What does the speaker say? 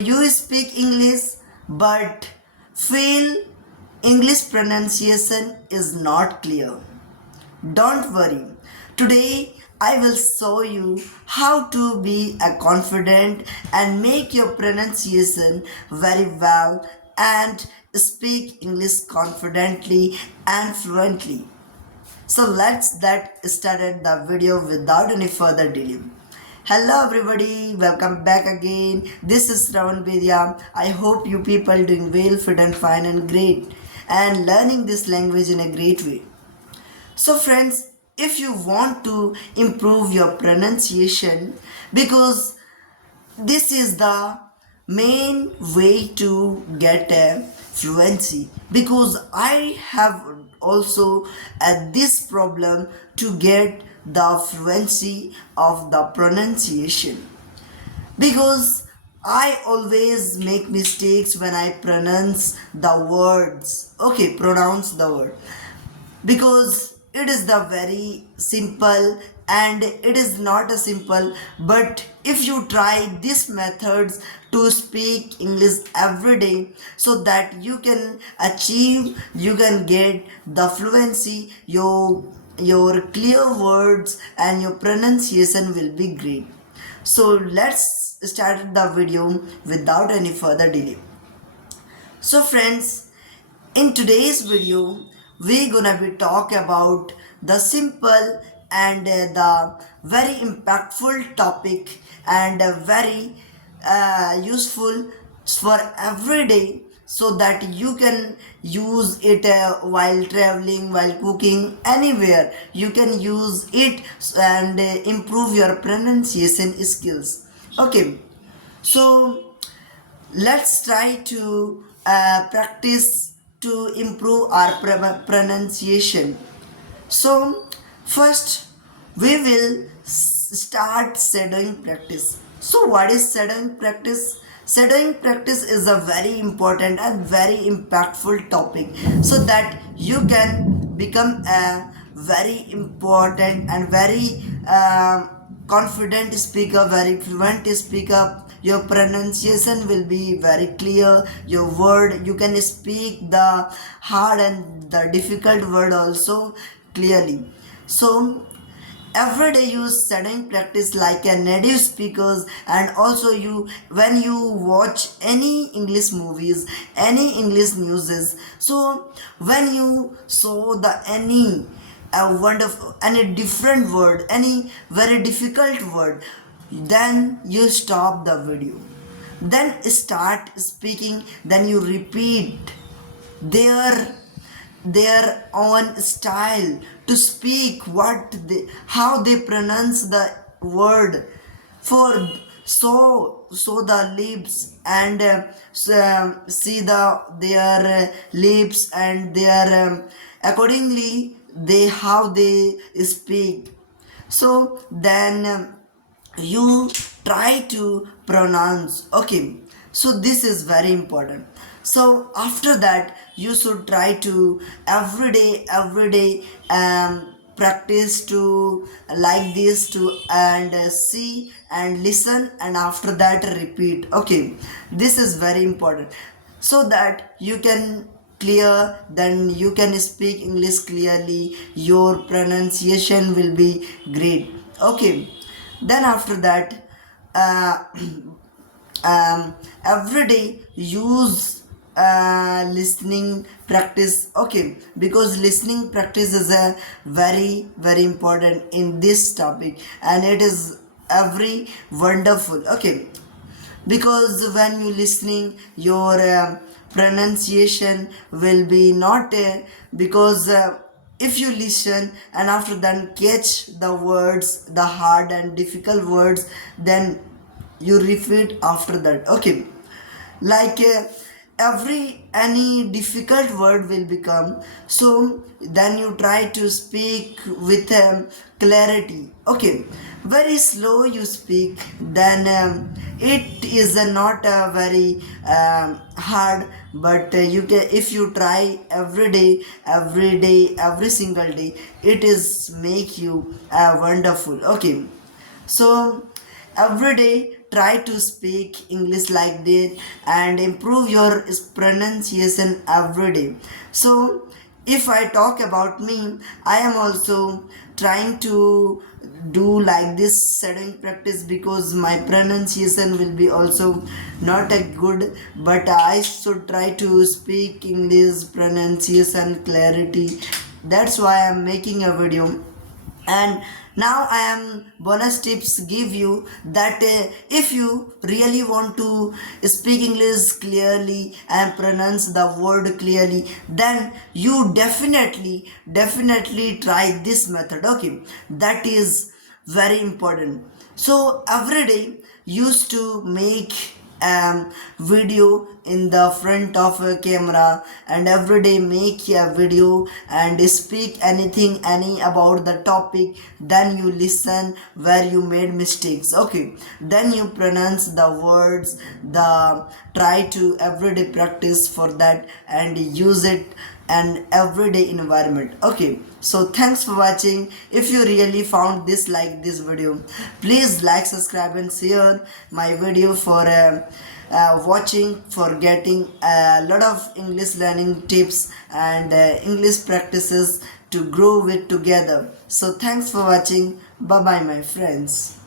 You speak English but feel English pronunciation is not clear. Don't worry. Today I will show you how to be a confident and make your pronunciation very well and speak English confidently and fluently. So let's get started the video without any further delay. Hello everybody, welcome back again. This is Ravan Vidya. I hope you people doing well, fit and fine and great and learning this language in a great way. So friends, if you want to improve your pronunciation, because this is the main way to get a fluency, because I have also this problem to get the fluency of the pronunciation, because I always make mistakes when I pronounce the words. Okay, pronounce the word, because it is the very simple and it is not a simple, but if you try these methods to speak English every day, so that you can achieve, you can get the fluency, your clear words and your pronunciation will be great. So let's start the video without any further delay. So friends, in today's video, we're gonna be talk about the simple and the very impactful topic and very useful for every day, so that you can use it while traveling, while cooking, anywhere you can use it and improve your pronunciation skills. Okay, so let's try to practice to improve our pronunciation. So first we will start shadowing practice. So what is shadowing practice? Shadowing practice is a very important and very impactful topic, so that you can become a very important and very confident speaker, very fluent speaker. Your pronunciation will be very clear, your word, you can speak the hard and the difficult word also clearly. So every day use studying practice like a native speakers, and also you, when you watch any English movies, any English newses, so when you saw the any a wonderful any different word, any very difficult word, then you stop the video, then start speaking, then you repeat their their own style to speak, what they, how they pronounce the word, for so the lips and see the their lips and their accordingly they how they speak. So then you try to pronounce. Okay, so this is very important. So after that you should try to every day practice to like this to and see and listen, and after that repeat. Okay, this is very important, so that you can clear, then you can speak English clearly, your pronunciation will be great. Okay, then after that uh, every day use listening practice. Okay, because listening practice is a very important in this topic, and it is every wonderful. Okay, because when you listening your pronunciation will be not because if you listen and after then catch the words, the hard and difficult words, then you repeat after that. Okay, like every any difficult word will become, so then you try to speak with clarity. Okay, very slow you speak, then it is not very hard, but you can, if you try every day every single day, it is make you wonderful. Okay, so every day try to speak English like that and improve your pronunciation every day. So if I talk about me, I am also trying to do like this shadowing practice because my pronunciation will be also not a good, but I should try to speak English pronunciation clarity. That's why I'm making a video. And now I am bonus tips give you that if you really want to speak English clearly and pronounce the word clearly, then you definitely try this method. Okay, that is very important. So every day used to make video in the front of a camera, and every day make a video and speak any about the topic, then you listen where you made mistakes. Okay, then you pronounce the words, the try to everyday practice for that and use it an everyday environment. Okay, so thanks for watching. If you really found this like this video, please like, subscribe and share my video for watching, for getting a lot of English learning tips and English practices to grow with together. So thanks for watching. Bye bye my friends.